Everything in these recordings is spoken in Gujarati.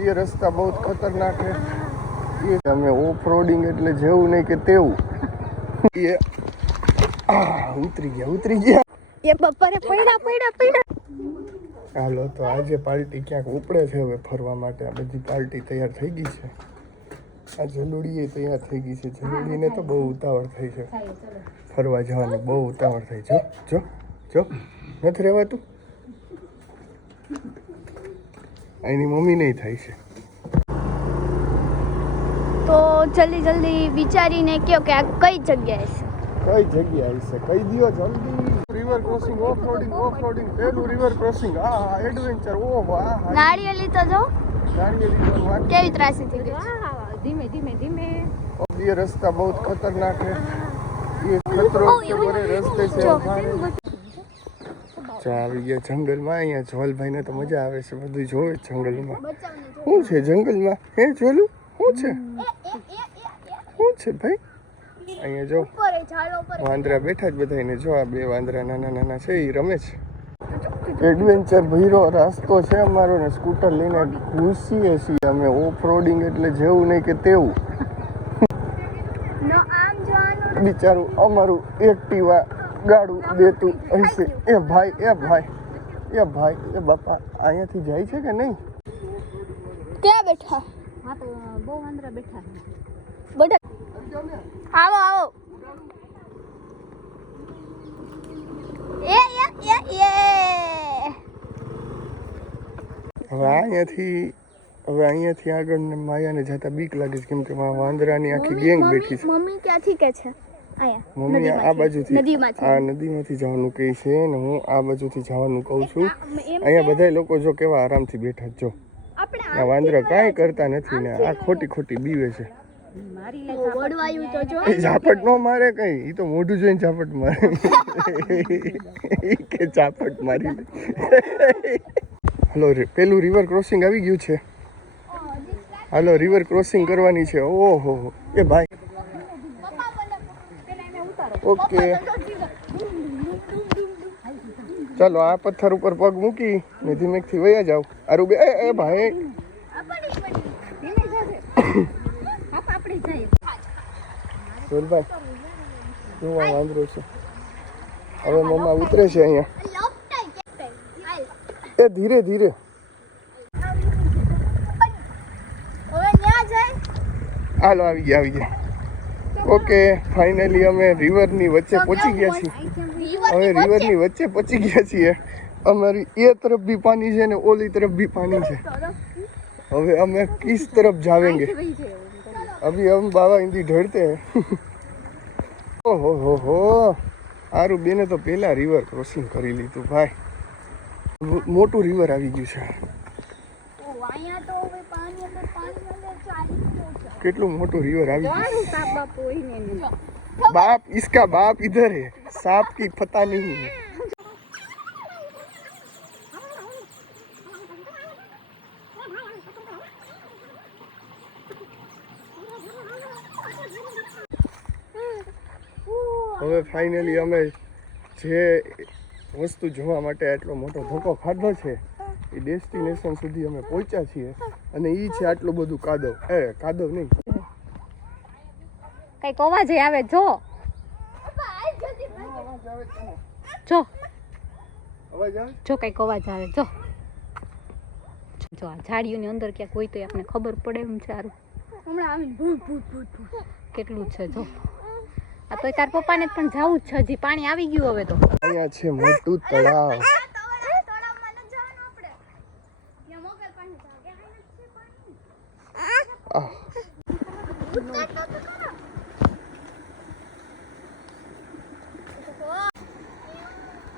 ये रस्ता बहुत खतरनाक है। ये हमें ऑफ रोडिंग એટલે જેવું નહીં કે તેવું ये ઉતરી ગયા એ બપોરે પડ્યા હાલો તો આજે પાર્ટી ક્યાંક ઉપડે છે હવે ફરવા માટે આ બધી પાર્ટી તૈયાર થઈ ગઈ છે આ જલોડીએ તૈયાર થઈ ગઈ છે જલોડીને તો બહુ ઉતાવળ થઈ છે ફરવા જવાની બહુ ઉતાવળ થઈ જો નથી રહેવાતું એની મમ્મી નહીં થાય છે તો જલ્દી વિચારીને કયો કે આ કઈ જગ્યાએ છે કહી દિયો જલ્દી રિવર ક્રોસિંગ ઓફ રોડિંગ પેલું રિવર ક્રોસિંગ આ એડવેન્ચર ઓ વાહ નાળિયેલી તો જો નાળિયેલી કેવી ત્રાસી થઈ ગઈ ધીમે ये रास्ता बहुत खतरनाक है ये खतरों से भरे रास्ते से આવી ગયા જંગલમાં અહીંયા જોલભાઈને તો મજા આવે છે બધું જોવે જંગલમાં શું છે જંગલમાં હે જોલું શું છે ભાઈ અહીંયા જો વાંદરા બેઠા જ બધાને જો આ બે વાંદરા નાના છે એ રમે છે એડવેન્ચર ભર્યો રસ્તો છે અમારો ને સ્કૂટર લઈને ઘૂસીએ છીએ અમે ઓફ રોડિંગ એટલે જેવું નહીં કે તેવું બિચારું અમારું એક્ટિવા ગાડું દેતું હશે એ ભાઈ એ બાપા અહીંયાથી જાય છે કે નહીં ક્યાં બેઠા હા તો બહુ વાંદરા બેઠા આવો એ હવે અહીંયાથી આગળ માયાને જતા બીક લાગે છે કેમ કે વાંદરાની આખી ગેંગ બેઠી છે મમ્મી ક્યાંથી કે છે મમ્મી આ બાજુથી આ નદીમાંથી જવાનું કહે છે ને હું આ બાજુથી જવાનું કહું છું અહીંયા બધા લોકો જો કેવા આરામથી બેઠા જો આ વાંદરા કાંઈ કરતા નથી ને આ ખોટી બીવે છે ઝાપટ નો મારે કઈ ઈ તો મોઢું જોઈને ઝાપટ મારે કે ઝાપટ મારી હાલો પેલું રિવર ક્રોસિંગ આવી ગયું છે હાલો રિવર ક્રોસિંગ કરવાની છે ઓહો એ ભાઈ ઓકે ચાલો આ પથ્થર ઉપર પગ મૂકી ને ધીમેકથી વયા જાવ અરુબે એ ભાઈ જોલભાઈ જોવા વાંદરો છે હવે મમ્મા ઉતરે છે અહીંયા એ ધીરે હાલો આવી ગયા ઓકે ફાઇનલી અમે રિવરની વચ્ચે પહોંચી ગયા છીએ અમારી એ तरफ भी पानी છે ને ઓલી तरफ भी पानी છે હવે અમે किस तरफ जावेंगे अभी हम बाबा हिंदी ढड़ते हैं ओहो आरू बेने तो पहला रिवर क्रॉसिंग કરી લીધું ભાઈ મોટું રિવર આવી ગયું છે કેટલું મોટું રિવર આવી ગયું बाप इसका बाप इधर है सांप की पता नहीं है હવે ફાઇનલી અમે જે વસ્તુ જોવા માટે આટલો મોટો ધક્કો ખાધો છે એ ડેસ્ટિનેશન સુધી અમે પહોંચ્યા છીએ અને એ છે આટલું બધું કાદવ નહીં કઈક અવાજ આવે જો કઈક અવાજ આવે જો આ ઝાડીઓની અંદર ક્યાંક હોય તો આપણે ખબર પડે એમ છે સારું કેટલું છે જો આ તો તાર પપ્પાને પણ જવું જ છે હજી પાણી આવી ગયું હવે તો અહીંયા છે મોટું તળાવ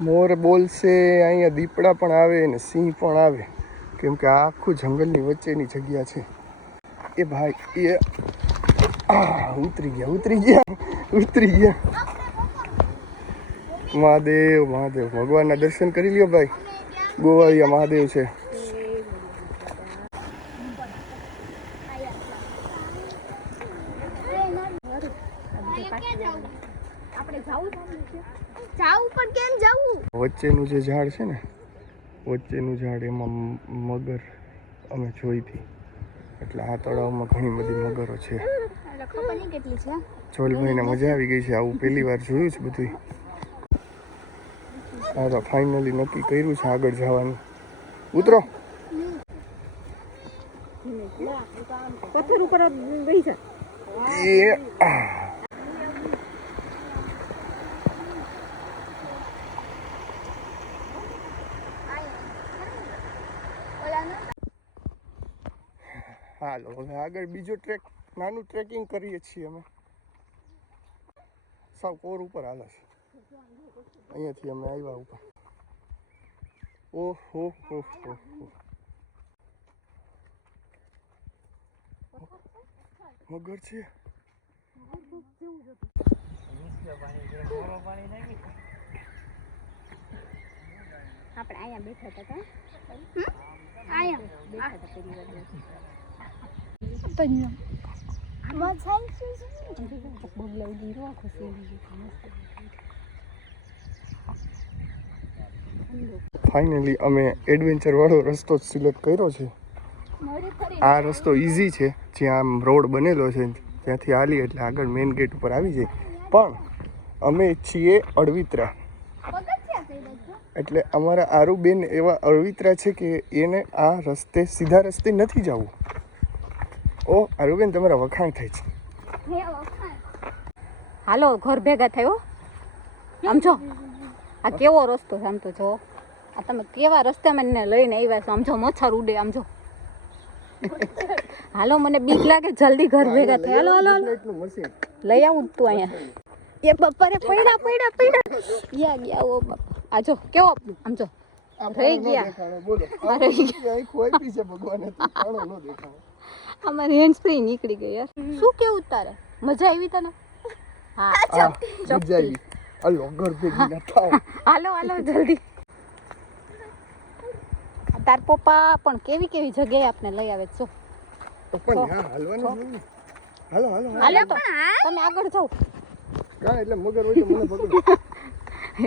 મોર બોલશે અહીંયા દીપડા પણ આવે ને સિંહ પણ આવે કેમ કે આ આખું જંગલની વચ્ચેની જગ્યા છે એ ભાઈ એ ઉતરી ગયા મહાદેવ ભગવાનના દર્શન કરી લ્યો ભાઈ ગોવાળિયા મહાદેવ છે વચ્ચેનું જે ઝાડ છે ને એમાં મગર અમે જોઈ હતી એટલે આ તળાવમાં ઘણી બધી મગરો છે. એટલે ખબર નહીં કેટલી છે. જોલભાઈને મજા આવી ગઈ છે, આવું પહેલી વાર જોયું છે બધું. હા તો ફાઇનલી નક્કી કર્યું છે આગળ જવાનું. ઉતરો. પથ્થર ઉપર બેસી જા. એ હાલો હવે આગળ બીજો ટ્રેક, નાનું ટ્રેકિંગ કરીએ છીએ અમે. સાવ કોર ઉપર હાલે છે. અહીંયાથી અમે આવ્યા ઉપર. ઓહો હો હો. મગર છે. આપણે અહીંયા બેઠા હતા કા? અહીંયા બેઠા હતા પેલી વાર. બગલા ઉડી રહ્યો ખુશી. ફાઇનલી અમે એડવેન્ચર વાળો રસ્તો સિલેક્ટ કર્યો છે. આ રસ્તો ઇઝી છે, જ્યાં આમ રોડ બનેલો છે ત્યાંથી હાલી એટલે આગળ મેઇન ગેટ ઉપર આવી જાય. પણ અમે છીએ અળવિત્રા, એટલે અમારા આરુબેન એવા અળવિત્રા છે કે એને આ રસ્તે સીધા રસ્તે નથી જવું. ઓ આરુબેન તમારા વખાણ થાય છે. હાલો ઘર ભેગા થયો. આમ જો આ કેવો રસ્તો છે, આમ તો જો આ તમે કેવા રસ્તામાં એને લઈને આવ્યા છો. આમ જો મચ્છર ઉડે. આમ જો હાલો મને બીક લાગે, જલ્દી ઘર ભેગા થાય. હાલો હાલો હાલો લઈ આવું તું અહીંયા. એ બપોરે પડ્યા ગયા. ઓ બાપા આ જો કેવો આમ જો રહી ગયા. અમારી હેન્ડ ફ્રી નીકળી ગઈ યાર. શું કેવું તારે? મજા આવી તને? હા મજા આવી. હાલો ઘર ભેગી ના થાવ. હાલો હાલો જલ્દી. તાર પપ્પા પણ કેવી કેવી જગ્યાએ આપણે લઈ આવે છો. પણ હા હાલવાનું નહીં. હાલો હાલો હાલો તો તમે આગળ જાઓ. હા એટલે મગર હોય તો મને પકડો.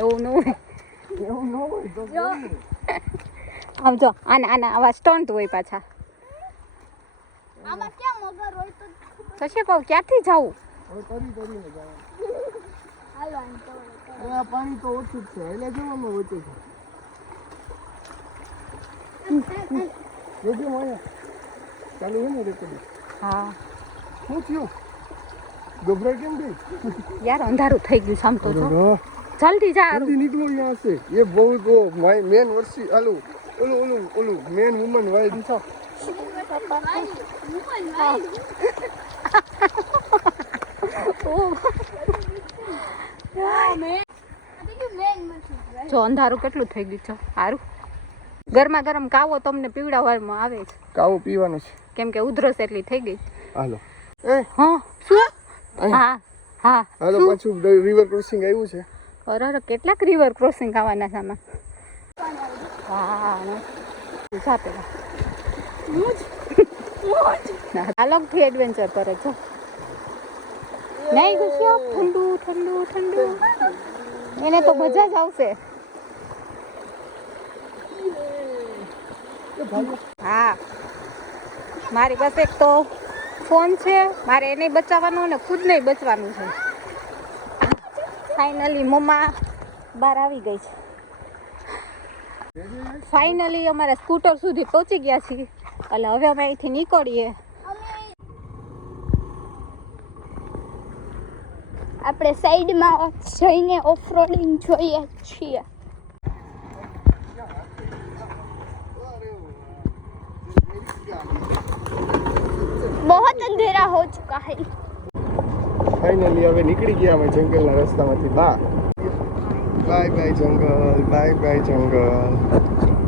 એવું ન હોય. એવું ન હોય તો આમ જો આના આવા સ્ટન્ટ હોય પાછા. આમાં કેમ મગર હોય તો શશી પાઉ ક્યાંથી જાવું? હવે કરીને જવાનું. હાલો આમ તો આ પાણી તો ઓછું જ છે, એટલે જવામાં વચ્ચે છે. જોજો માયા ચાલુ હોય ને રેકોર્ડિંગ. હા શું થયું? ગભરાઈ કેમ ગઈ? યાર અંધારું થઈ ગયું છે આમ તો જો. જલ્દી જા. જલ્દી નીકળો यहाँ से. ये बहुत वो मेन वर्सी आलू ओलू मेन वुमन वाइफ જો જો અંધારું કેટલું થઈ ગયું છે. સારું ગરમા ગરમ કાવો તમને પીવડાવવામાં આવે છે, કાવો પીવાનો છે. કેમ કે ઉધરસ એટલી થઈ ગઈ. હાલો હા શું? હા હા હાલો પાછું રિવર ક્રોસિંગ આવ્યું છે. અરે કેટલાક રિવર ક્રોસિંગ આવવાના છે આમાં. હા જા પેલા અલગથી એડવેન્ચર કરે છો. નહીં ગુસ્યો ઠંડુ ઠંડુ ઠંડુ એને તો મજા જ આવશે. હા મારી પાસે એક તો ફોન છે, મારે એને બચાવવાનું ને ખુદ નહીં બચવાનું છે. ફાઇનલી મમ્મા બહાર આવી ગઈ છે. ફાઇનલી અમારા સ્કૂટર સુધી પહોંચી ગયા છીએ, એટલે હવે અમે અહીંથી નીકળીએ. આપણે સાઈડમાં જઈને ઓફરોડિંગ જોઈએ છીએ. बहुत अंधेरा हो चुका है. ફાઇનલી હવે નીકળી ગયા અમે જંગલના રસ્તામાંથી બહાર. બાય બાય જંગલ, બાય બાય જંગલ.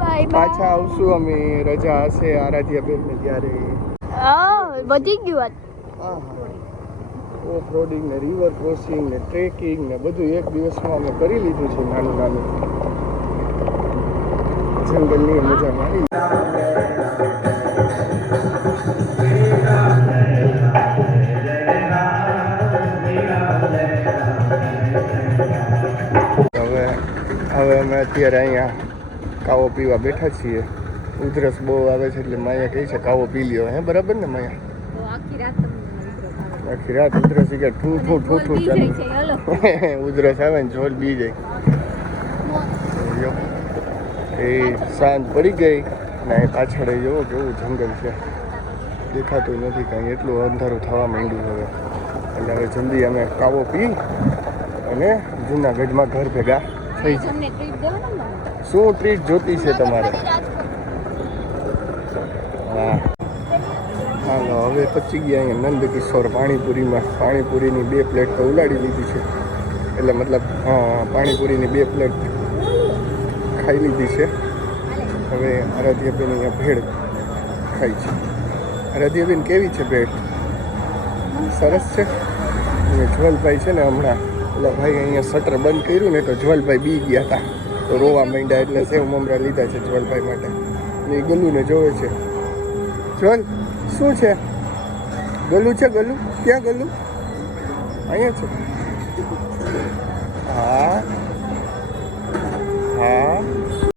બાય પાછા આવશું અમે, રજા હશે આરાધ્યા બેનને ત્યારે. વધી ગયું. ઓફ રોડિંગ ને રિવર ક્રોસિંગ ને ટ્રેકિંગ ને બધું એક દિવસમાં અમે કરી લીધું છે. નાનું નાનું જંગલની મજા માણી. હવે અમે અત્યારે અહીંયા કાવો પીવા બેઠા છીએ. ઉધરસ બહુ આવે છે એટલે માયા કહે છે કાવો પી લ્યો હે બરાબર ને માયા તો આખી રાત તમને આખી રાત ઉધરસ કે ઠૂ ઠૂ ઠૂ ઠૂ જાય છે ચાલુ હલો ઉધરસ આવે ને ઝોલ બી જાય જો. એ સાંજ પડી ગઈ ને અહીં પાછળ જોવો કેવું જંગલ છે દેખાતું નથી કાંઈ એટલું અંધારું થવા માંડ્યું હવે એટલે હવે જલ્દી અમે કાવો પી અને જૂનાગઢમાં ઘર ભેગા થઈ જાય. તમને ટ્રીપ દેવાના ને શું ટ્રીટ જોતી છે તમારે? હા હાલો હવે પચી ગયા અહીંયા નંદકિશોર પાણીપુરીમાં. પાણીપુરીની 2 પ્લેટ તો ઉલાડી લીધી છે એટલે મતલબ હા પાણીપુરીની 2 પ્લેટ ખાઈ લીધી છે. હવે આરાધ્યાબેન અહીંયા ભેળ ખાઈ છે. આરાધ્યાબેન કેવી છે ભેળ? સરસ છે. અને જ્વલભાઈ છે ને હમણાં એટલે ભાઈ અહીંયા શટર બંધ કર્યું ને તો જ્વલભાઈ બી ગયા હતા તો રોવા માંડ્યા એટલે સેવ મમરા લીધા છે જ્વલભાઈ માટે. ને એ ગલુને જોવે છે. જ્વલ શું છે? ગલું છે ગલું? ક્યાં ગલું? અહીંયા છે. હા